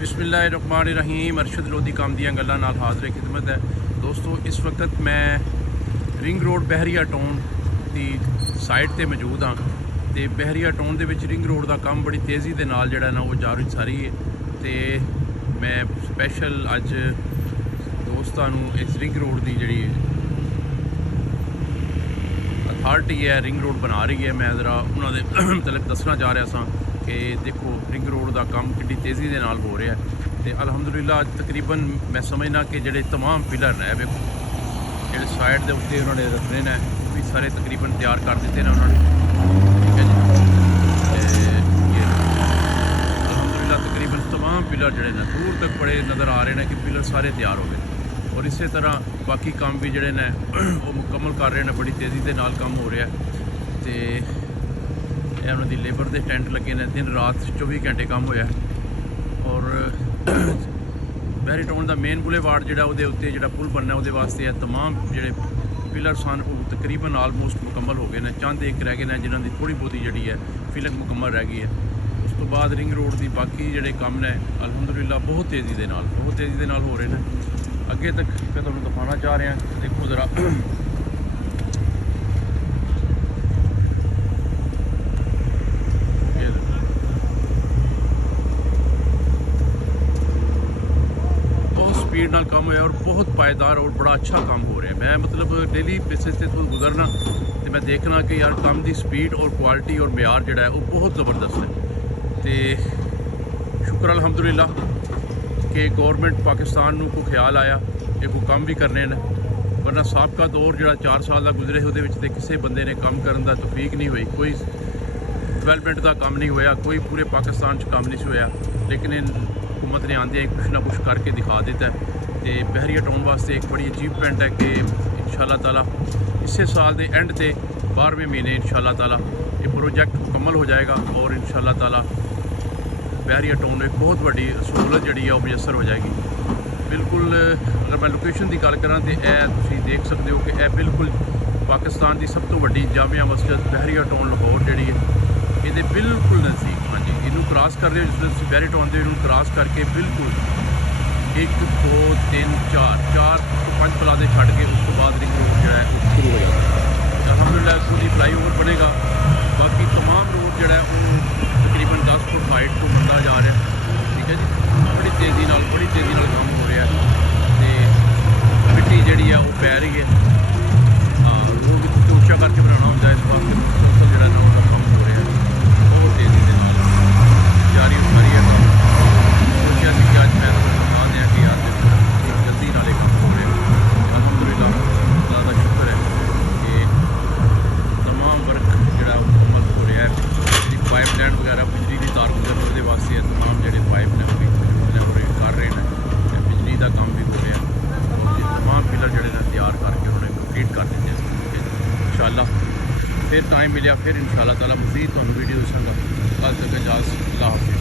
बिस्मिल्लाहिर्रहमानिर्रहीम। अरशद लोधी काम दियां गल्लां नाल हाज़िर खिदमत है। दोस्तों, इस वक्त मैं रिंग रोड बहरिया टाउन की साइड ते मौजूद हाँ। तो बहरिया टाउन दे विच रिंग रोड का काम बड़ी तेज़ी दे नाल जिहड़ा ना वो जारी सारी है। तो मैं स्पैशल अज दोस्तां नूं इस रिंग रोड की जिहड़ी अथॉरिटी है रिंग रोड बना रही है, मैं ज़रा उन्होंने मतलब दसना चाह रहा सा कि देखो रिंग रोड का काम कितनी तेज़ी के नाल हो रहा है। तो अलहमदुलिल्लाह तकरीबन मैं समझना कि जोड़े तमाम पिलर ने वेखो जो साइड के उत्ते उन्होंने रखने ने वो भी सारे तकरीबन तैयार कर दिते हैं उन्होंने, ठीक है जी। ये अलहमदुलिल्लाह तकरीबन तमाम पिलर जोड़े ने दूर तक बड़े नज़र आ रहे हैं कि पिलर सारे तैयार हो गए। और इस तरह बाकी काम भी जोड़े ने वो मुकम्मल कर रहे हैं, बड़ी तेज़ी के नाल काम हो रहा है। तो उन्होंने लेबर के टेंट लगे ने, दिन रात 24 घंटे काम होया। और बहरी टाउन का मेन बुलेवार्ड जोड़ा वो जो पुल बनना वो वास्ते है तमाम जोड़े पिलर सन वो तकरीबन आलमोस्ट मुकम्मल हो गए हैं। चंद एक रह गए हैं जिन्हों की थोड़ी बहुती जी है फिलक मुकम्मल रह गई है। उस तो बाद रिंग रोड की बाकी जोड़े काम ने अलहमदुलिल्लाह बहुत तेज़ी के नाल हो रहे हैं। अगे तक मैं तुहानूं दिखाना चाह रहा, देखो ज़रा स्पीड नाल काम होया और बहुत पायदार और बड़ा अच्छा काम हो रहा है। मैं मतलब डेली बेसिस से तो गुजरना तो मैं देखना कि यार काम की स्पीड और क्वालिटी और म्यार जोड़ा है वो बहुत ज़बरदस्त है। तो शुक्र अलहमदुलिल्लाह कि गौरमेंट पाकिस्तान को ख्याल आया कि कोई काम भी करने ने, वरना साबका दौर जो 4 साल का गुजरे वो किसी बंदे ने काम करने का तौफीक नहीं हुई, कोई डिवेलपमेंट का काम नहीं होया, कोई पूरे पाकिस्तान काम नहीं होया। लेकिन हुकूमत ने आंदे कुछ ना कुछ करके दिखा दिता है। तो बहरिया टाउन वास्ते एक बड़ी अचीवमेंट है कि इंशाअल्लाह ताला इस साल के एंड से 12वें महीने इंशाअल्लाह ताला ये प्रोजेक्ट मुकम्मल हो जाएगा और इंशाअल्लाह ताला बहरिया टाउन एक बहुत बड़ी सहूलत जी है मुयसर हो जाएगी। बिल्कुल अगर मैं लोकेशन की गल करा तो यह तुम देख सकते हो कि यह बिल्कुल पाकिस्तान की सब तो वड्डी जामिया मस्जिद बहरिया टाउन लाहौर जी है ये बिल्कुल नज़दीक। हाँ जी, इनू क्रॉस कर रहे हो जिस बहरी टाउन से क्रॉस करके बिल्कुल 1 2 3 4 तो 5 प्लाजे छड़ के उस तो बाद रिंग रोड जो है वो शुरू हो जाता है। अलहमदुलिल्लाह इसको फ्लाई ओवर बनेगा। बाकी तमाम रोड जो है वो तकरीबन 10 फुट हाइट को बनता जा रहा है, ठीक है जी। बड़ी तेज़ी काम हो रहा है। तो मिट्टी जी है वो पै रही है। हाँ, रोड भी ऊँचा करके बनाना होता है, इस वास्ते मुसलसल जो ना वो काम हो रहा है बहुत तेज़ी के नाल जारी सारी है काम। सोचा कि अज मैं बता दें कि यार जल्दी नाले काम हो रहे हैं। अलहमदुलिल्लाह अल्लाह का शुक्र है कि तमाम वर्क जोड़ा मुकम्मल हो रहा है। पाइप लाइन वगैरह बिजली की तार गुजरने वास्ते तमाम जो पाइप ने वो भी कर रहे हैं, बिजली का काम भी हो रहा है। और तमाम पिलर जोड़े तैयार करके उन्होंने कंप्लीट कर दिए। इंशाअल्लाह फिर टाइम मिले फिर इंशाअल्लाह ताला मज़ीद तुहानूं वीडियो दसांगा। कल तक इजाज़त, अल्लाह हाफ़िज़।